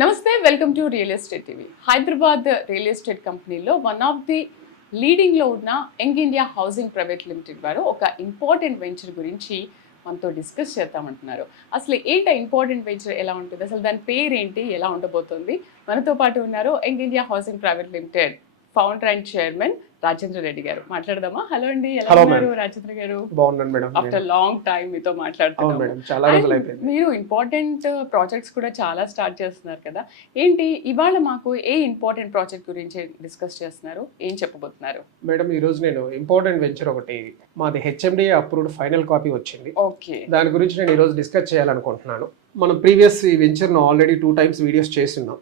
నమస్తే, welcome to real estate TV. Hyderabad real estate కంపెనీలో one of the లీడింగ్లో ఉన్న young India housing private limited వారు ఒక ఇంపార్టెంట్ వెంచర్ గురించి మనతో డిస్కస్ చేద్దామంటున్నారు. అసలు ఏంటి ఇంపార్టెంట్ వెంచర్, ఎలా ఉంటుంది, అసలు దాని పేరు ఏంటి, ఎలా ఉండబోతుంది? మనతో పాటు ఉన్నారు young India housing private limited founder and chairman Rajendra Reddy గారు. మాట్లాడదామా? హలో అండి, ఎలా ఉన్నారు రాజేంద్ర గారు? బాగున్నాను మేడం. ఆఫ్టర్ లాంగ్ టైం మీతో మాట్లాడుతున్నాను. మీరు ఇంపార్టెంట్ ప్రాజెక్ట్స్ కూడా చాలా స్టార్ట్ చేస్తున్నారు కదా, ఏంటి ఇవాళ మాకు ఏ ఇంపార్టెంట్ ప్రాజెక్ట్ గురించి డిస్కస్ చేస్తున్నారు, ఏం చెప్పబోతున్నారు? మేడం, ఈ రోజు నేను ఇంపార్టెంట్ వెంచర్ ఒకటి, మాది హెచ్ఎండిఏ అప్రూవ్డ్ ఫైనల్ కాపీ వచ్చింది. ఓకే, దాని గురించి నేను ఈ రోజు డిస్కస్ చేయాలనుకుంటున్నాను. మనం ప్రీవియస్ ఈ వెంచర్ను ఆల్రెడీ 2 times వీడియోస్ చేస్తున్నాం.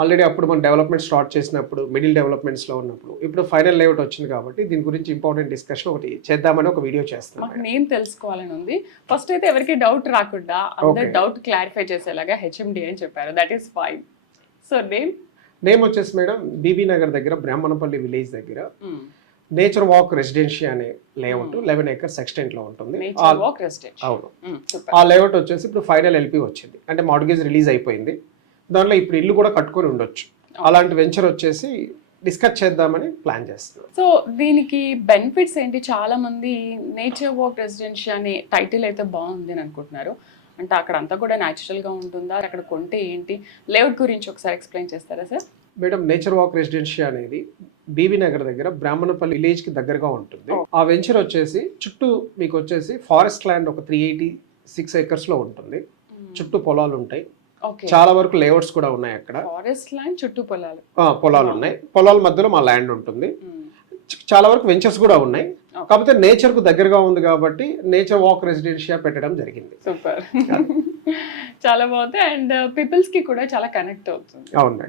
ఆల్రెడీ అప్పుడు మనం డెవలప్మెంట్ స్టార్ట్ చేసినప్పుడు, మిడిల్ డెవలప్మెంట్స్లో ఉన్నప్పుడు, ఇప్పుడు ఫైనల్ లేఅవుట్ వచ్చింది కాబట్టి దీని గురించి ఇంపార్టెంట్ డిస్కషన్ ఒకటి చేద్దామని ఒక వీడియో చేస్తున్నాం. నేమ్ తెలుసుకోవాలని ఉంది. ఫస్ట్ అయితే ఎవరికి డౌట్ రాకుండా అందరు డౌట్ క్లారిఫై చేసేలాగా హెచ్ఎండి అని చెప్పారు, that is fine. So name వచ్చేసి మేడం, బీబీ నగర్ దగ్గర బ్రాహ్మణపల్లి విలేజ్ దగ్గర నేచర్ వాక్ రెసిడెన్షియల్ అనే లేఅవుట్ 11 acres ఎక్స్టెంట్ లో ఉంటుంది. అవును, ఆ లేఅవుట్ వచ్చేసి ఇప్పుడు ఫైనల్ ఎల్పీ వచ్చింది, అంటే మార్గేజ్ రిలీజ్ అయిపోయింది. దాంట్లో ఇప్పుడు ఇల్లు కూడా కట్టుకొని ఉండొచ్చు. అలాంటి వెంచర్ వచ్చేసి డిస్కస్ చేద్దామని ప్లాన్ చేస్తున్నాం. సో దీనికి బెనిఫిట్స్ ఏంటి? చాలా మంది నేచర్ వాక్ రెసిడెన్షియల్ అనే టైటిల్ అయితే బాగుంది అని అనుకుంటున్నారు. అంటే అక్కడ అంతా కూడా న్యాచురల్ గా ఉంటుందా, అక్కడ కొంటే ఏంటి, లేఅవుట్ గురించి ఒకసారి ఎక్స్ప్లెయిన్ చేస్తారా sir? Madam, nature walk residential అనేది బీబీ నగర్ దగ్గర బ్రాహ్మణపల్లి విలేజ్ కి దగ్గరగా ఉంటుంది. ఆ వెంచర్ వచ్చేసి చుట్టూ మీకు వచ్చేసి ఫారెస్ట్ ల్యాండ్ ఒక 386 acres లో ఉంటుంది. చుట్టూ పొలాలు ఉంటాయి, చాలా వరకు లేఅవుట్స్ కూడా ఉన్నాయి. అక్కడ ఫారెస్ట్ ల్యాండ్ చుట్టూ పొలాలు ఉన్నాయి. పొలాల మధ్యలో మా ల్యాండ్ ఉంటుంది. చాలా వరకు వెంచర్స్ కూడా ఉన్నాయి. కాకపోతే నేచర్ కు దగ్గరగా ఉంది కాబట్టి నేచర్ వాక్ రెసిడెన్షియల్ పెట్టడం జరిగింది. సూపర్, చాలా బాగుంది. అండ్ పీపుల్స్ కి కూడా చాలా కనెక్ట్ అవుతుంది. అవును,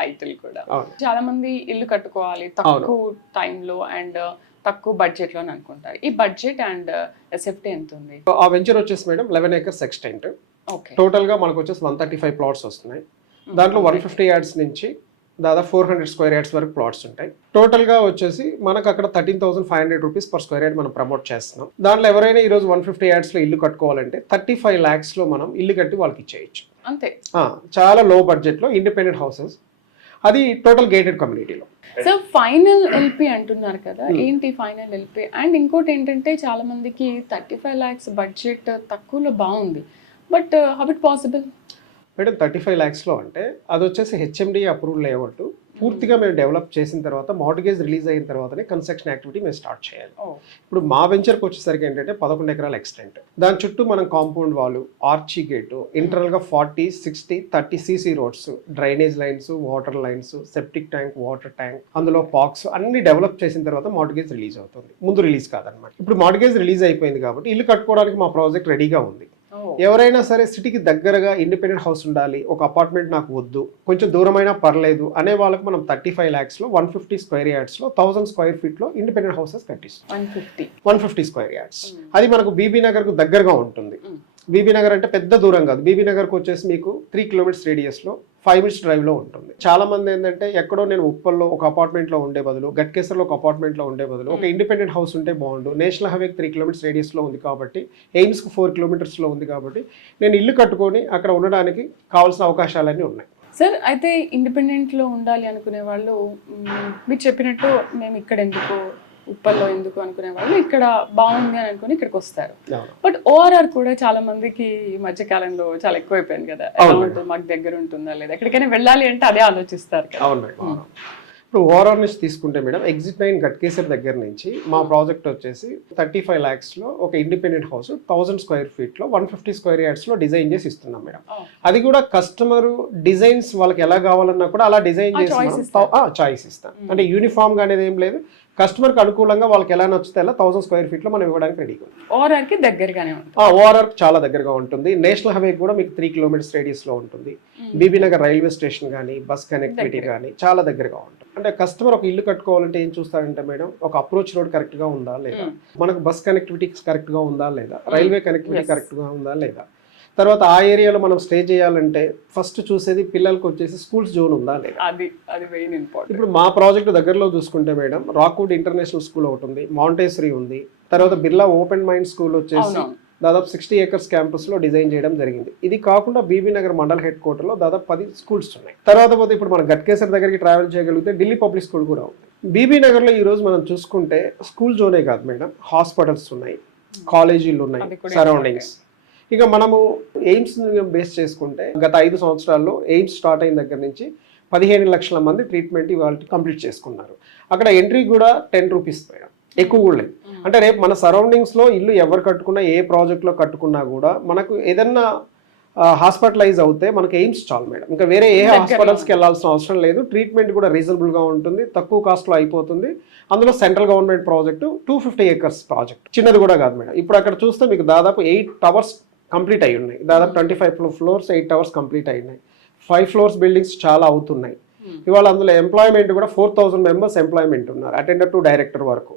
టైటిల్ కూడా. చాలా మంది ఇల్లు కట్టుకోవాలి తక్కువ టైంలో అండ్ తక్కువ బడ్జెట్ లో అనుకుంటారు. ఈ బడ్జెట్ అండ్ ఎస్ఎఫ్టీ ఎంత ఉంది? ఆ వెంచర్ వచ్చేసి మేడం 11 acres ఎక్స్టెంట్. టోటల్ గా మనకు వచ్చేసి 135 plots వస్తున్నాయి. దాంట్లో 150 yards నుంచి దాదాపు 400 square yards వరకు ప్లాట్స్ ఉంటాయి. టోటల్ గా వచ్చేసి మనకు అక్కడ 13,500 rupees per square yard మనం ప్రమోట్ చేస్తున్నాం. దాంట్లో ఎవరైనా ఈ రోజు 150 yards లో ఇల్లు కట్టుకోవాలంటే 35 lakhs లో మనం ఇల్లు కట్టి వాళ్ళకి ఇచ్చేయచ్చు. అంతే, చాలా లో బడ్జెట్ లో ఇండిపెండెంట్ హౌసెస్, అది టోటల్ గేటెడ్ కమ్యూనిటీలో. సో ఫైనల్ ఎల్పీ అంటున్నారు కదా, ఏంటి ఫైనల్ ఎల్పీ? అండ్ ఇంకోటి ఏంటంటే చాలా మందికి 35 lakhs బడ్జెట్ తక్కువలో బాగుంది, but how it possible? Madam, 35 lakhs లో అంటే అది వచ్చేసి హెచ్ఎండిఏ అప్రూవ్డ్ లేఅవుట్. పూర్తిగా మేము డెవలప్ చేసిన తర్వాత మార్గేజ్ రిలీజ్ అయిన తర్వాతనే కన్స్ట్రక్షన్ యాక్టివిటీ మేము స్టార్ట్ చేయాలి. ఇప్పుడు మా వెంచర్కి వచ్చేసరికి ఏంటంటే 11 acres ఎక్స్టెంట్. దాని చుట్టూ మనం కాంపౌండ్ వాల్, ఆర్చీ గేటు, ఇంటర్నల్ గా 40, 60, 30 CC roads, drainage lines, water lines, septic tank, water tank, అందులో పార్క్స్ అన్ని డెవలప్ చేసిన తర్వాత మార్గేజ్ రిలీజ్ అవుతుంది. ముందు రిలీజ్ కాదనమాట. ఇప్పుడు మార్గేజ్ రిలీజ్ అయిపోయింది కాబట్టి ఇల్లు కట్టుకోవడానికి మా ప్రాజెక్ట్ రెడీగా ఉంది. ఎవరైనా సరే సిటీకి దగ్గరగా ఇండిపెండెంట్ హౌస్ ఉండాలి, ఒక అపార్ట్మెంట్ నాకు వద్దు, కొంచెం దూరమైనా పర్లేదు అనే వాళ్ళకి మనం 35 lakhs లో 150 square yards లో 1000 square feet లో ఇండిపెండెంట్ హౌసెస్ కట్టిస్తాం. 150 square yards. అది మనకు బీబీ నగర్ కు దగ్గరగా ఉంటుంది. బీబీ నగర్ అంటే పెద్ద దూరం కాదు. బీబీ నగర్కి వచ్చేసి మీకు 3 kilometers రేడియస్ లో 5 minutes drive లో ఉంటుంది. చాలా మంది ఏంటంటే ఎక్కడో నేను ఉప్పల్లో ఒక అపార్ట్మెంట్ లో ఉండే బదులు, గట్కేసర్లో ఒక అపార్ట్మెంట్ లో ఉండే బదులు ఒక ఇండిపెండెంట్ హౌస్ ఉంటే బాగుండు. నేషనల్ హైవేకి 3 kilometers రేడియస్ లో ఉంది కాబట్టి, ఎయిమ్స్ కు 4 kilometers లో ఉంది కాబట్టి నేను ఇల్లు కట్టుకొని అక్కడ ఉండడానికి కావాల్సిన అవకాశాలన్నీ ఉన్నాయి. సార్, అయితే ఇండిపెండెంట్ లో ఉండాలి అనుకునే వాళ్ళు, మీరు చెప్పినట్టు మేము ఇక్కడ ఎందుకు, ఉప్పల్లో ఎందుకు అనుకునే వాళ్ళు ఇక్కడ బాగుంది అని అనుకుని ఇక్కడికి వస్తారు. బట్ ఓఆర్ఆర్ కూడా చాలా మందికి ఈ మధ్య కాలంలో చాలా ఎక్కువైపోయింది కదా, ఎలా ఉంటుంది, మాకు దగ్గర ఉంటుందా లేదా, ఎక్కడికైనా వెళ్ళాలి అంటే అదే ఆలోచిస్తారు కదా. ఇప్పుడు ఓఆర్ఆర్ నుంచి తీసుకుంటే మేడం, ఎగ్జిట్ 9 గట్కేసర్ దగ్గర నుంచి మా ప్రాజెక్ట్ వచ్చేసి 35 lakhs లో ఒక ఇండిపెండెంట్ హౌస్ 1000 square feet లో 150 square yards లో డిజైన్ చేసి ఇస్తున్నాం మేడం. అది కూడా కస్టమర్ డిజైన్స్ వాళ్ళకి ఎలా కావాలన్నా కూడా అలా డిజైన్ చేసి చాయిస్ ఇస్తాం. అంటే యూనిఫామ్ గా అనేది ఏం లేదు, కస్టమర్ కి అనుకూలంగా వాళ్ళకి ఎలా నచ్చితే అలా 1000 square feet లో మనం ఇవ్వడానికి రెడీగా ఉంది. ఓఆర్ఆర్ కి దగ్గరగానే ఉంటుంది. ఓఆర్ఆర్ చాలా దగ్గరగా ఉంటుంది. నేషనల్ హైవే కూడా మీకు 3 kilometers రేడియస్ లో ఉంటుంది. బీబీ నగర్ రైల్వే స్టేషన్ కానీ, బస్ కనెక్టివిటీ కానీ చాలా దగ్గరగా ఉంటుంది. అంటే కస్టమర్ ఒక ఇల్లు కట్టుకోవాలంటే ఏం చూస్తారంటే మేడం, ఒక అప్రోచ్ రోడ్ కరెక్ట్ గా ఉందా లేదా, మనకు బస్ కనెక్టివిటీ కరెక్ట్ గా ఉందా లేదా, రైల్వే కనెక్టివిటీ కరెక్ట్ గా ఉందా లేదా, తర్వాత ఆ ఏరియాలో మనం స్టే చేయాలంటే ఫస్ట్ చూసేది పిల్లలకు వచ్చేసి స్కూల్స్ జోన్ ఉందా లేదా. అది వెరీ ఇంపార్టెంట్. ఇప్పుడు మా ప్రాజెక్ట్ దగ్గరలో చూసుకుంటే మేడం, రాక్వుడ్ ఇంటర్నేషనల్ స్కూల్ ఒకటి ఉంది, మౌంటేసరీ ఉంది, తర్వాత బిర్లా ఓపెన్ మైండ్ స్కూల్ వచ్చేసి దాదాపు 60 ఏకర్స్ క్యాంపస్లో డిజైన్ చేయడం జరిగింది. ఇది కాకుండా బీబీ నగర్ మండల్ హెడ్ క్వార్టర్లో దాదాపు 10 స్కూల్స్ ఉన్నాయి. తర్వాత పోతే ఇప్పుడు మనం గట్కేసర్ దగ్గరికి ట్రావెల్ చేయగలిగితే ఢిల్లీ పబ్లిక్ స్కూల్ కూడా ఉంది. బీబీ నగర్లో ఈరోజు మనం చూసుకుంటే స్కూల్ జోనే కాదు మేడం, హాస్పిటల్స్ ఉన్నాయి, కాలేజీలు ఉన్నాయి, సరౌండింగ్స్. ఇక మనము ఎయిమ్స్ బేస్ చేసుకుంటే గత 5 సంవత్సరాల్లో ఎయిమ్స్ స్టార్ట్ అయిన దగ్గర నుంచి 15 లక్షల మంది ట్రీట్మెంట్ ఇవాళ కంప్లీట్ చేసుకున్నారు. అక్కడ ఎంట్రీ కూడా 10 రూపీస్ మేడం, ఎక్కువ కూడా లేదు. అంటే రేపు మన సరౌండింగ్స్లో ఇల్లు ఎవరు కట్టుకున్నా, ఏ ప్రాజెక్ట్లో కట్టుకున్నా కూడా మనకు ఏదన్నా హాస్పిటలైజ్ అవుతే మనకి ఎయిమ్స్ చాలు మేడం. ఇంకా వేరే ఏ హాస్పిటల్స్కి వెళ్ళాల్సిన అవసరం లేదు. ట్రీట్మెంట్ కూడా రీజనబుల్గా ఉంటుంది, తక్కువ కాస్ట్లో అయిపోతుంది. అందులో central government project 250 acres project, చిన్నది కూడా కాదు మేడం. ఇప్పుడు అక్కడ చూస్తే మీకు దాదాపు 8 టవర్స్ కంప్లీట్ అయి ఉన్నాయి. దాదాపు 25 ఫ్లోర్స్ 8 టవర్స్ కంప్లీట్ అయి ఉన్నాయి. 5 ఫ్లోర్స్ బిల్డింగ్స్ చాలా అవుతున్నాయి. ఇవాళ అందులో ఎంప్లాయ్మెంట్ కూడా 4000 మెంబర్స్ ఎంప్లాయ్మెంట్ ఉన్నారు, అటెండర్ టు డైరెక్టర్ వరకు.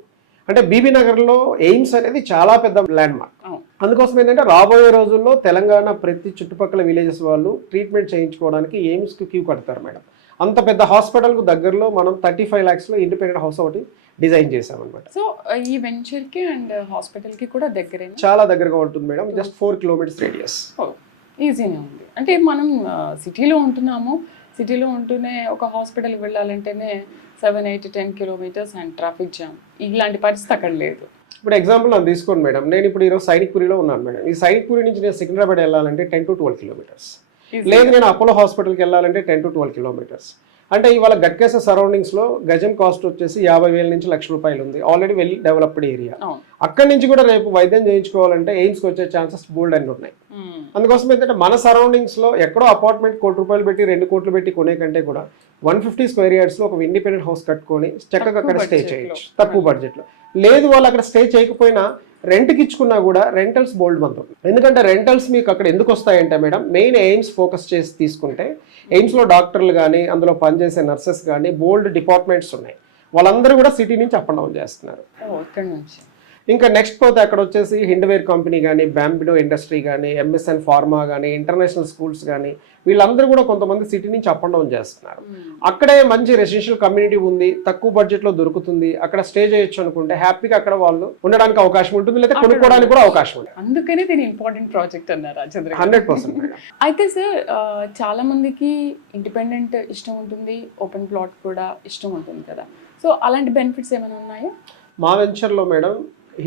అంటే బీబీ నగర్లో ఎయిమ్స్ అనేది చాలా పెద్ద ల్యాండ్ మార్క్. అందుకోసం ఏంటంటే రాబోయే రోజుల్లో తెలంగాణ ప్రతి చుట్టుపక్కల విలేజెస్ వాళ్ళు ట్రీట్మెంట్ చేయించుకోవడానికి ఎయిమ్స్కి క్యూ కడతారు మేడం. అంత పెద్ద హాస్పిటల్కు దగ్గరలో మనం 35 lakhsలో ఇండిపెండెంట్ హౌస్ ఒకటి డిజైన్ చేసామన్నమాట. సో ఈ వెంచర్కి అండ్ హాస్పిటల్కి కూడా దగ్గరే, చాలా దగ్గరగా ఉంటుంది మేడం. Just 4 kilometers radius. ఈజీనే ఉంది. అంటే మనం సిటీలో ఉంటున్నాము, సిటీలో ఉంటూనే ఒక హాస్పిటల్కి వెళ్ళాలంటేనే 7, 8, 10 kilometers అండ్ ట్రాఫిక్ జామ్. ఇలాంటి పరిస్థితి అక్కడ లేదు. ఇప్పుడు ఎగ్జాంపుల్ నన్ను తీసుకోండి మేడం, నేను ఇప్పుడు ఈరోజు సైనిక్పురిలో ఉన్నాను మేడం. ఈ సైనిక్పురి నుంచి నేను సికింద్రాబాద్ వెళ్ళాలంటే 10 to 12 kilometers. లేదు నేను అపోలో హాస్పిటల్కి వెళ్ళాలంటే 10 to 12 kilometers. అంటే ఇవాళ గట్కేసర్ సరౌండింగ్స్లో గజం కాస్ట్ వచ్చేసి 50,000 నుంచి ₹1,00,000 ఉంది. Already well developed area. అక్కడి నుంచి కూడా రేపు వైద్యం చేయించుకోవాలంటే ఎయిమ్స్కి వచ్చే ఛాన్సెస్ బోల్డ్ అన్ని ఉన్నాయి. అందుకోసం ఏంటంటే మన సరౌండింగ్స్లో ఎక్కడో అపార్ట్మెంట్ ₹1,00,00,000 పెట్టి 2 కోట్లు పెట్టి కొనే కంటే కూడా 150 square yardsలో ఒక ఇండిపెండెంట్ హౌస్ కట్టుకొని చక్కగా అక్కడ స్టే చేయొచ్చు తక్కువ బడ్జెట్లో. లేదు వాళ్ళు అక్కడ స్టే చేయకపోయినా రెంట్కి ఇచ్చుకున్నా కూడా రెంటల్స్ బోల్డ్ మంత్. ఎందుకంటే రెంటల్స్ మీకు అక్కడ ఎందుకు వస్తాయంటే మేడం, మెయిన్ ఎయిమ్స్ ఫోకస్ చేసి తీసుకుంటే ఎయిమ్స్లో డాక్టర్లు కానీ అందులో పనిచేసే నర్సెస్ కానీ బోల్డ్ డిపార్ట్మెంట్స్ ఉన్నాయి. వాళ్ళందరూ కూడా సిటీ నుంచి అప్ అండ్ డౌన్ చేస్తున్నారు. ఇంకా నెక్స్ట్ పోతే అక్కడ వచ్చేసి హిండ్వేర్ కంపెనీ కానీ, బ్యాంబిడో ఇండస్ట్రీ కానీ, ఎంఎస్ఎన్ ఫార్మా కానీ, ఇంటర్నేషనల్ స్కూల్స్ కానీ, వీళ్ళందరూ కూడా కొంతమంది సిటీ నుంచి అప్ అండ్ డౌన్ చేస్తున్నారు. అక్కడే మంచి రెసిడెన్షియల్ కమ్యూనిటీ ఉంది, తక్కువ బడ్జెట్లో దొరుకుతుంది, అక్కడ స్టే చేయొచ్చు అనుకుంటే హ్యాపీగా అక్కడ వాళ్ళు ఉండడానికి అవకాశం ఉంటుంది, లేదా కొనుక్కోవడానికి కూడా అవకాశం ఉంది. అందుకనే దీని ఇంపార్టెంట్ ప్రాజెక్ట్ అన్నారు రాజేంద్ర. 100%. అయితే సార్ చాలా మందికి ఇండిపెండెంట్ ఇష్టం ఉంటుంది, ఓపెన్ ప్లాట్ కూడా ఇష్టం ఉంటుంది కదా. సో అలాంటి బెనిఫిట్స్ ఏమైనా ఉన్నాయా? మా వెంచర్లో మేడం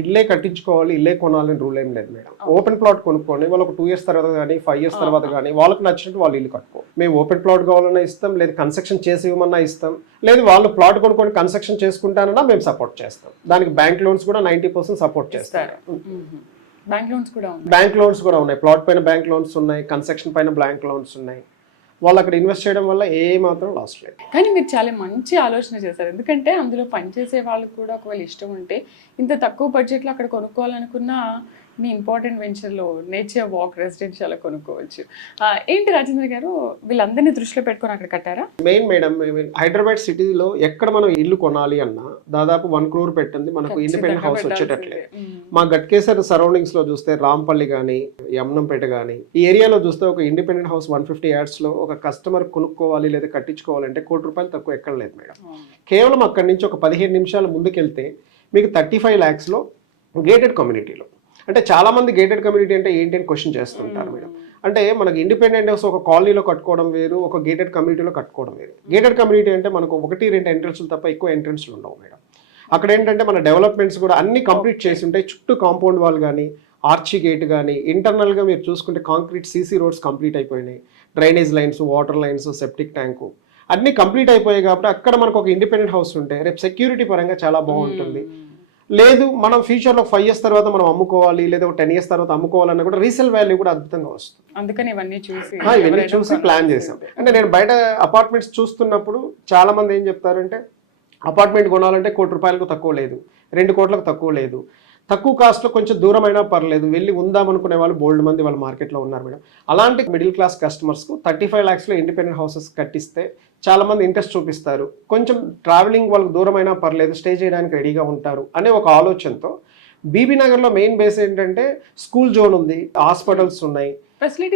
ఇల్లే కట్టించుకోవాలి, ఇల్లే కొనాలని రూల్ ఏం లేదు మేడం. ఓపెన్ ప్లాట్ కొనుక్కోండి, వాళ్ళు ఒక 2 years తర్వాత కానీ 5 years తర్వాత కానీ వాళ్ళకి నచ్చినట్టు వాళ్ళు ఇల్లు కట్టుకో. మేము ఓపెన్ ప్లాట్ కావాలన్నా ఇస్తాం, లేదు కన్స్ట్రక్షన్ చేసి ఇవ్వమన్నా ఇస్తాం, లేదు వాళ్ళు ప్లాట్ కొనుక్కొని కన్స్ట్రక్షన్ చేసుకుంటానన్నా మేము సపోర్ట్ చేస్తాం. దానికి బ్యాంక్ లోన్స్ కూడా 90% సపోర్ట్ చేస్తారు. బ్యాంక్ లోన్స్ కూడా ఉన్నాయి, ప్లాట్ పైన బ్యాంక్ లోన్స్ ఉన్నాయి, కన్స్ట్రక్షన్ పైన బ్యాంక్ లోన్స్ ఉన్నాయి. వాళ్ళు అక్కడ ఇన్వెస్ట్ చేయడం వల్ల ఏ మాత్రం లాస్ లేదు. కానీ మీరు చాలా మంచి ఆలోచన చేశారు. ఎందుకంటే అందులో పనిచేసే వాళ్ళకి కూడా ఒకవేళ ఇష్టం ఉంటే ఇంత తక్కువ బడ్జెట్లో అక్కడ కొనుక్కోవాలనుకున్నా మీ ఇంపార్టెంట్ వెంచర్లో నేచర్ వాక్ రెసిడెన్షియల్ కొనుక్కోవచ్చు. ఏంటి రాజేంద్ర గారు, వీళ్ళందరినీ దృష్టిలో పెట్టుకొని అక్కడ కట్టారా? మెయిన్ మేడం, హైదరాబాద్ సిటీలో ఎక్కడ మనం ఇల్లు కొనాలి అన్నా దాదాపు 1 crore పెట్టింది మనకు ఇండిపెండెంట్ హౌస్ వచ్చేటట్లే. మా గట్కేసర్ సరౌండింగ్స్ లో చూస్తే రాంపల్లి కానీ, యమునంపేట కానీ, ఈ ఏరియాలో చూస్తే ఒక ఇండిపెండెంట్ హౌస్ 150 yardsలో ఒక కస్టమర్ కొనుక్కోవాలి లేదా కట్టించుకోవాలంటే ₹1,00,00,000 తక్కువ ఎక్కడ లేదు మేడం. కేవలం అక్కడి నుంచి ఒక 15 నిమిషాలు ముందుకెళ్తే మీకు 35 lakhsలో గేటెడ్ కమ్యూనిటీలో. అంటే చాలా మంది గేటెడ్ కమ్యూనిటీ అంటే ఏంటి అని క్వశ్చన్ చేస్తుంటారు మేడం. అంటే మనకి ఇండిపెండెంట్ హౌస్ ఒక కాలనీలో కట్టుకోవడం వేరు, ఒక గేటెడ్ కమ్యూనిటీలో కట్టుకోవడం వేరు. గేటెడ్ కమ్యూనిటీ అంటే మనకు 1-2 ఎంట్రన్స్లు తప్ప ఎక్కువ ఎంట్రన్స్లు ఉండవు మేడం. అక్కడ ఏంటంటే మన డెవలప్మెంట్స్ కూడా అన్ని కంప్లీట్ చేసి ఉంటాయి. చుట్టూ కాంపౌండ్ వాల్ కానీ, ఆర్చీ గేట్ కానీ, ఇంటర్నల్గా మీరు చూసుకుంటే కాంక్రీట్ సీసీ రోడ్స్ కంప్లీట్ అయిపోయినాయి, drainage lines, water lines, septic tank అన్నీ కంప్లీట్ అయిపోయాయి. కాబట్టి అక్కడ మనకు ఒక ఇండిపెండెంట్ హౌస్ ఉంటే రేపు సెక్యూరిటీ పరంగా చాలా బాగుంటుంది. లేదు మనం ఫ్యూచర్లో 5 years తర్వాత మనం అమ్ముకోవాలి, లేదా ఒక 10 years తర్వాత అమ్ముకోవాలన్నా కూడా రీసేల్ వాల్యూ కూడా అద్భుతంగా వస్తుంది. అందుకని ఇవన్నీ చూసి ప్లాన్ చేసాం. అంటే నేను బయట అపార్ట్మెంట్స్ చూస్తున్నప్పుడు చాలా మంది ఏం చెప్తారంటే అపార్ట్మెంట్ కొనాలంటే ₹1,00,00,000 తక్కువ లేదు, 2 కోట్లకు తక్కువ లేదు, తక్కువ కాస్ట్లో కొంచెం దూరమైనా పర్లేదు, వెళ్ళి ఉందామనుకునే వాళ్ళు బోల్డ్ మంది వాళ్ళ మార్కెట్లో ఉన్నారు మేడం. అలాంటి మిడిల్ క్లాస్ కస్టమర్స్కు 35 lakhsలో ఇండిపెండెంట్ హౌసెస్ కట్టిస్తే చాలా మంది ఇంట్రెస్ట్ చూపిస్తారు. కొంచెం ట్రావెలింగ్ వాళ్ళకి దూరమైనా పర్లేదు, స్టే చేయడానికి రెడీగా ఉంటారు అనే ఒక ఆలోచనతో బీబీ నగర్లో మెయిన్ బేస్ ఏంటంటే స్కూల్ జోన్ ఉంది, హాస్పిటల్స్ ఉన్నాయి,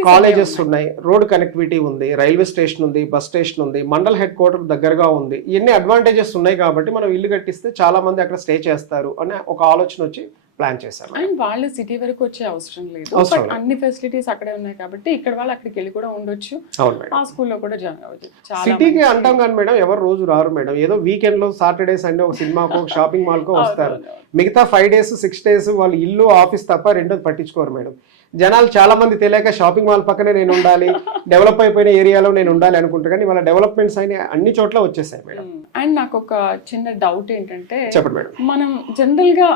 కాలేజెస్ ఉన్నాయి, రోడ్ కనెక్టివిటీ ఉంది, రైల్వే స్టేషన్ ఉంది, బస్ స్టేషన్ ఉంది, మండల్ హెడ్ క్వార్టర్ దగ్గరగా ఉంది. ఇవన్నీ అడ్వాంటేజెస్ ఉన్నాయి కాబట్టి మనం ఇల్లు కట్టిస్తే చాలా మంది అక్కడ స్టే చేస్తారు అనే ఒక ఆలోచన వచ్చి ప్లాన్ చేశారు. అండ్ వాళ్ళు సిటీ వరకు వచ్చే అవసరం లేదు, అవసరం బట్ అన్ని ఫెసిలిటీస్ అక్కడే ఉన్నాయి కాబట్టి ఇక్కడ వాళ్ళు అక్కడికి వెళ్ళి కూడా ఉండొచ్చు, అవును మేడం. ఆ స్కూల్లో కూడా జాయిన్ అవ్వచ్చు. చాలా సిటీకి అంటాం కానీ మేడం ఎవరు రోజు రారు మేడం. ఏదో వీకెండ్ లో సాటర్డే సండే ఒక సినిమాకో ఒక షాపింగ్ మాల్ కో వస్తారు. మిగతా 5 days 6 days వాళ్ళు ఇల్లు ఆఫీస్ తప్ప రెండోది పట్టించుకోరు మేడం. జనాలు చాలా మంది తెలియక షాపింగ్ మాల్ పక్కనే నేను ఉండాలి, డెవలప్ అయిపోయిన ఏరియాలో నేను ఉండాలి అనుకుంటారు, కానీ వాళ్ళ డెవలప్మెంట్స్ అయిన అన్ని చోట్ల వచ్చేసాయి మేడం. అండ్ నాకు ఒక చిన్న డౌట్ ఏంటంటే, చెప్పండి మేడం. మనం జనరల్ గా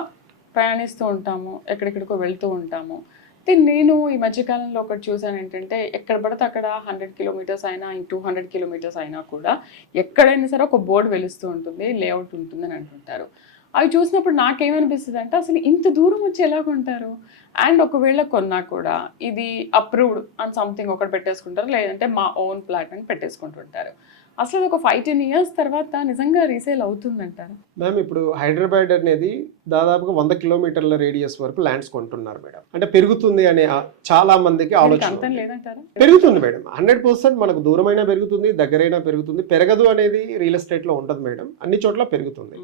ప్రయాణిస్తూ ఉంటాము, ఎక్కడెక్కడికో వెళ్తూ ఉంటాము. అయితే నేను ఈ మధ్యకాలంలో ఒకటి చూసాను ఏంటంటే, ఎక్కడ పడితే అక్కడ 100 kilometers అయినా 200 kilometers అయినా కూడా ఎక్కడైనా సరే ఒక బోర్డు వెలుస్తూ ఉంటుంది, లేఅవుట్ ఉంటుందని అంటుంటారు. అవి చూసినప్పుడు నాకేమనిపిస్తుంది అంటే, అసలు ఇంత దూరం వచ్చి ఎలా కొంటారు? అండ్ ఒకవేళ కొన్నా కూడా ఇది అప్రూవ్డ్ అని సంథింగ్ ఒకటి పెట్టేసుకుంటారు, లేదంటే మా ఓన్ ప్లాట్ అని పెట్టేసుకుంటుంటారు. అసలు ఒక 5-10 years తర్వాత నిజంగా రీసేల్ అవుతుందంటారు? మ్యామ్ ఇప్పుడు హైదరాబాద్ అనేది దాదాపుగా 100 kilometers రేడియస్ వరకు ల్యాండ్స్ కొంటున్నారు మేడం. అంటే పెరుగుతుంది అనే చాలా మందికి ఆలోచన అంతం లేదంటారా? పెరుగుతుంది మేడం. 100% మనకు దూరమైనా పెరుగుతుంది, దగ్గరైనా పెరుగుతుంది. పెరగదు అనేది రియల్ ఎస్టేట్ లో ఉండదు మేడం, అన్ని చోట్ల పెరుగుతుంది.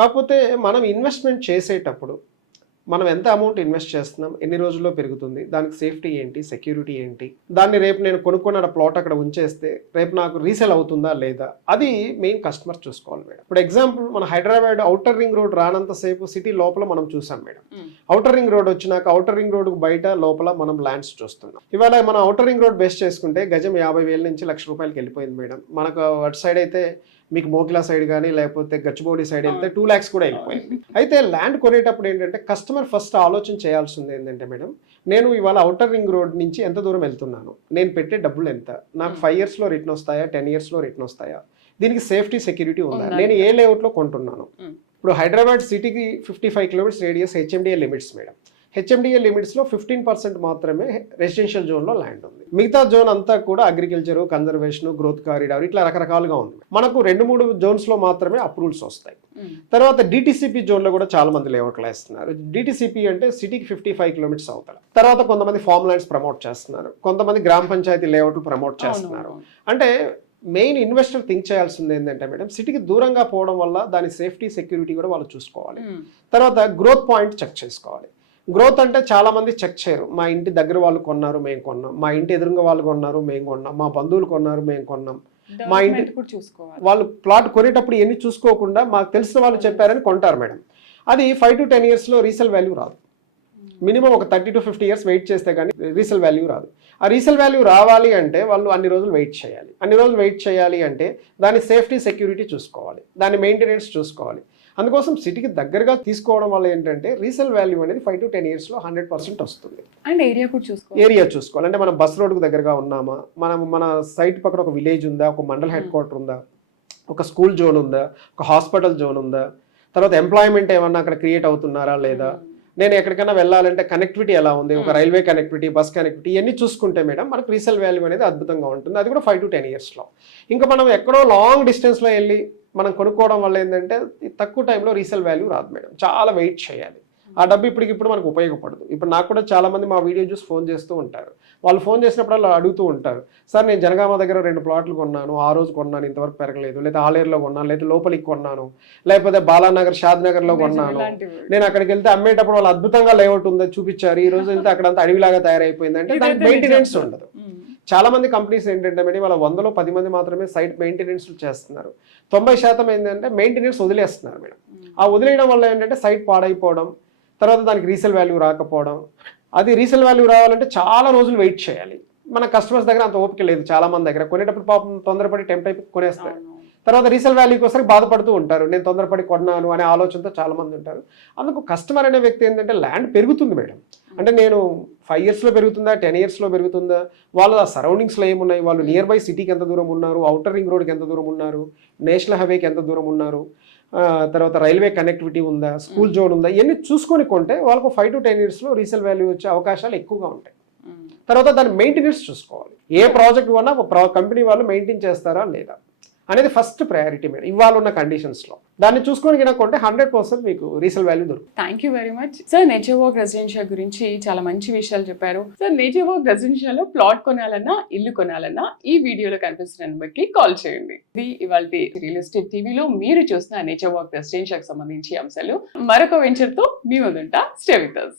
కాకపోతే మనం ఇన్వెస్ట్మెంట్ చేసేటప్పుడు మనం ఎంత అమౌంట్ ఇన్వెస్ట్ చేస్తున్నాం, ఎన్ని రోజుల్లో పెరుగుతుంది, దానికి సేఫ్టీ ఏంటి, సెక్యూరిటీ ఏంటి, దాన్ని రేపు నేను కొనుక్కున్న ప్లాట్ అక్కడ ఉంచేస్తే రేపు నాకు రీసేల్ అవుతుందా లేదా, అది మెయిన్ కస్టమర్ చూసుకోవాలి మేడం. ఇప్పుడు ఎగ్జాంపుల్ మన హైదరాబాద్ ఔటర్ రింగ్ రోడ్ రానంతసేపు సిటీ లోపల మనం చూసాం మేడం. ఔటర్ రింగ్ రోడ్ వచ్చినాక ఔటర్ రింగ్ రోడ్ బయట లోపల మనం ల్యాండ్స్ చూస్తున్నాం. ఇవాళ మనం ఔటర్ రింగ్ రోడ్ బేస్ చేసుకుంటే గజం 50,000 నుంచి ₹1,00,000 వెళ్ళిపోయింది మేడం. మనకు అటు సైడ్ అయితే మీకు మోకిలా సైడ్ కానీ లేకపోతే గచ్చిబౌడి సైడ్ వెళ్తే 2 lakhs కూడా వెళ్ళిపోయింది. అయితే ల్యాండ్ కొనేటప్పుడు ఏంటంటే కస్టమర్ ఫస్ట్ ఆలోచన చేయాల్సింది ఏంటంటే మేడం, నేను ఇవాళ ఔటర్ రింగ్ రోడ్ నుంచి ఎంత దూరం వెళ్తున్నాను, నేను పెట్టే డబ్బులు ఎంత, నాకు 5 years లో రిటర్న్ వస్తాయా, 10 years లో రిటర్న్ వస్తాయా, దీనికి సేఫ్టీ సెక్యూరిటీ ఉందా, నేను ఏ లేఅవుట్లో కొంటున్నాను. ఇప్పుడు హైదరాబాద్ సిటీకి 55 kilometers radius HMDA limits madam. HMDA లిమిట్స్లో 15% మాత్రమే రెసిడెన్షియల్ జోన్లో ల్యాండ్ ఉంది. మిగతా జోన్ అంతా కూడా అగ్రికల్చరు, కన్జర్వేషన్, గ్రోత్ కారిడార్ ఇట్లా రకరకాలుగా ఉంది. మనకు 2-3 జోన్స్లో మాత్రమే అప్రూవల్స్ వస్తాయి. తర్వాత డిటిసిపి జోన్లో కూడా చాలా మంది లేఅవుట్లు వేస్తున్నారు. డిటిసిపి అంటే సిటీకి 55 kilometers అవుతారు. తర్వాత కొంతమంది ఫార్మ్ ల్యాండ్స్ ప్రమోట్ చేస్తున్నారు, కొంతమంది గ్రామ పంచాయతీ లేఅవుట్ ప్రమోట్ చేస్తున్నారు. అంటే మెయిన్ ఇన్వెస్టర్ థింక్ చేయాల్సింది ఏంటంటే మేడం, సిటీకి దూరంగా పోవడం వల్ల దాని సేఫ్టీ సెక్యూరిటీ కూడా వాళ్ళు చూసుకోవాలి. తర్వాత గ్రోత్ పాయింట్ చెక్ చేసుకోవాలి. గ్రోత్ అంటే చాలా మంది చెక్ చేయరు. మా ఇంటి దగ్గర వాళ్ళు కొన్నారు మేము కొన్నాం, మా ఇంటి ఎదురుగా వాళ్ళు కొన్నారు మేము కొన్నాం, మా బంధువులు కొన్నారు మేము కొన్నాం, మా ఇంటి వాళ్ళు ప్లాట్ కొనేటప్పుడు ఎన్ని చూసుకోకుండా మాకు తెలిసిన వాళ్ళు చెప్పారని కొంటారు మేడం. అది 5 to 10 years లో రీసేల్ వాల్యూ రాదు. మినిమం ఒక 30 to 50 years వెయిట్ చేస్తే కానీ రీసేల్ వాల్యూ రాదు. ఆ రీసేల్ వాల్యూ రావాలి అంటే వాళ్ళు అన్ని రోజులు వెయిట్ చేయాలి. అన్ని రోజులు వెయిట్ చేయాలి అంటే దాని సేఫ్టీ సెక్యూరిటీ చూసుకోవాలి, దాని మెయింటెనెన్స్ చూసుకోవాలి. అందుకోసం సిటీకి దగ్గరగా తీసుకోవడం వల్ల ఏంటంటే రీసేల్ వాల్యూ అనేది 5 to 10 years లో 100% వస్తుంది. అండ్ ఏరియా కూడా చూసుకోవాలి. ఏరియా చూసుకోవాలి అంటే మనం బస్ రోడ్కు దగ్గరగా ఉన్నామా, మన సైట్ పక్కన ఒక విలేజ్ ఉందా, ఒక మండల్ హెడ్ క్వార్టర్ ఉందా, ఒక స్కూల్ జోన్ ఉందా, ఒక హాస్పిటల్ జోన్ ఉందా, తర్వాత ఎంప్లాయ్మెంట్ ఏమన్నా అక్కడ క్రియేట్ అవుతున్నారా లేదా, నేను ఎక్కడికైనా వెళ్ళాలంటే కనెక్టివిటీ ఎలా ఉంది, ఒక రైల్వే కనెక్టివిటీ, బస్ కనెక్టివిటీ ఇవన్నీ చూసుకుంటే మేడం మనకు రీసేల్ వాల్యూ అనేది అద్భుతంగా ఉంటుంది. అది కూడా 5 to 10 years లో. ఇంకా మనం ఎక్కడో లాంగ్ డిస్టెన్స్లో వెళ్ళి మనం కొనుక్కోవడం వల్ల ఏంటంటే తక్కువ టైంలో రీసేల్ వాల్యూ రాదు మేడం, చాలా వెయిట్ చేయాలి. ఆ డబ్బు ఇప్పటికిప్పుడు మనకు ఉపయోగపడదు. ఇప్పుడు నాకు కూడా చాలా మంది మా వీడియో చూసి ఫోన్ చేస్తూ ఉంటారు. వాళ్ళు ఫోన్ చేసినప్పుడు వాళ్ళు అడుగుతూ ఉంటారు, సార్ నేను జనగామ దగ్గర 2 ప్లాట్లు కొన్నాను, ఆ రోజు కొన్నాను ఇంతవరకు పెరగలేదు, లేదా ఆలేరులో కొన్నాను, లేదా లోపలికి కొన్నాను, లేకపోతే బాలానగర్ షాద్ నగర్లో కొన్నాను, నేను అక్కడికి వెళ్తే అమ్మేటప్పుడు వాళ్ళు అద్భుతంగా లేఅవుట్ ఉందో చూపించారు, ఈ రోజు వెళ్తే అక్కడంతా అడవిలాగా తయారైపోయింది అంటే దానికి మెయింటెనెన్స్ ఉండదు. చాలా మంది కంపెనీస్ ఏంటంటే మేడం వాళ్ళ 100లో 10 మంది మాత్రమే సైట్ మెయింటెనెన్స్ చేస్తున్నారు. 90% ఏంటంటే మెయింటెనెన్స్ వదిలేస్తున్నారు మేడం. ఆ వదిలేయడం వల్ల ఏంటంటే సైట్ పాడైపోవడం, తర్వాత దానికి రీసేల్ వాల్యూ రాకపోవడం. అది రీసేల్ వాల్యూ రావాలంటే చాలా రోజులు వెయిట్ చేయాలి. మన కస్టమర్స్ దగ్గర అంత ఓపిక లేదు. చాలా మంది దగ్గర కొనేటప్పుడు పాపం తొందరపడి టెంప్ట్ అయిపోయి కొనేస్తారు. తర్వాత రీసేల్ వాల్యూ కోసం బాధపడుతూ ఉంటారు, నేను తొందరపడి కొన్నాను అనే ఆలోచనతో చాలా మంది ఉంటారు. అందుకు కస్టమర్ అనే వ్యక్తి ఏంటంటే ల్యాండ్ పెరుగుతుంది మేడం, అంటే నేను 5 years లో పెరుగుతుందా, 10 years లో పెరుగుతుందా, వాళ్ళ సరౌండింగ్స్లో ఏమున్నాయి, వాళ్ళు నియర్ బై సిటీకి ఎంత దూరం ఉన్నారు, ఔటర్ రింగ్ రోడ్కి ఎంత దూరం ఉన్నారు, నేషనల్ హైవేకి ఎంత దూరం ఉన్నారు, తర్వాత రైల్వే కనెక్టివిటీ ఉందా, స్కూల్ జోన్ ఉందా, ఇవన్నీ చూసుకొని కొంటే వాళ్ళకు 5 to 10 years లో రీసేల్ వాల్యూ వచ్చే అవకాశాలు ఎక్కువగా ఉంటాయి. తర్వాత దాని మెయింటెనెన్స్ చూసుకోవాలి. ఏ ప్రాజెక్ట్ వన్నా కంపెనీ వాళ్ళు మెయింటైన్ చేస్తారా లేదా అనేది ఫస్ట్ ప్రయారిటీ మేడం ఇవాళ ఉన్న కండిషన్స్లో. దాన్ని చూసుకొని కొనుక్కుంటే 100% మీకు రీసేల్ వాల్యూ దొరుకుతుంది. Thank you very much sir. Nature walk residential గురించి చాలా మంచి విషయాలు చెప్పారు సార్. నేచర్ వాక్ రెసిడెన్షియల్ లో ప్లాట్ కొనాలన్నా ఇల్లు కొనాలన్నా ఈ వీడియోలో కనిపిస్తున్న నెంబర్కి కాల్ చేయండి. ఇది ఇవాళ రియల్ ఎస్టేట్ టీవీలో మీరు చూసిన నేచర్ వాక్ రెసిడెన్షియల్ కి సంబంధించి అంశాలు. మరొక వెంచర్ తో మీ ముందుంటా. Stay with us.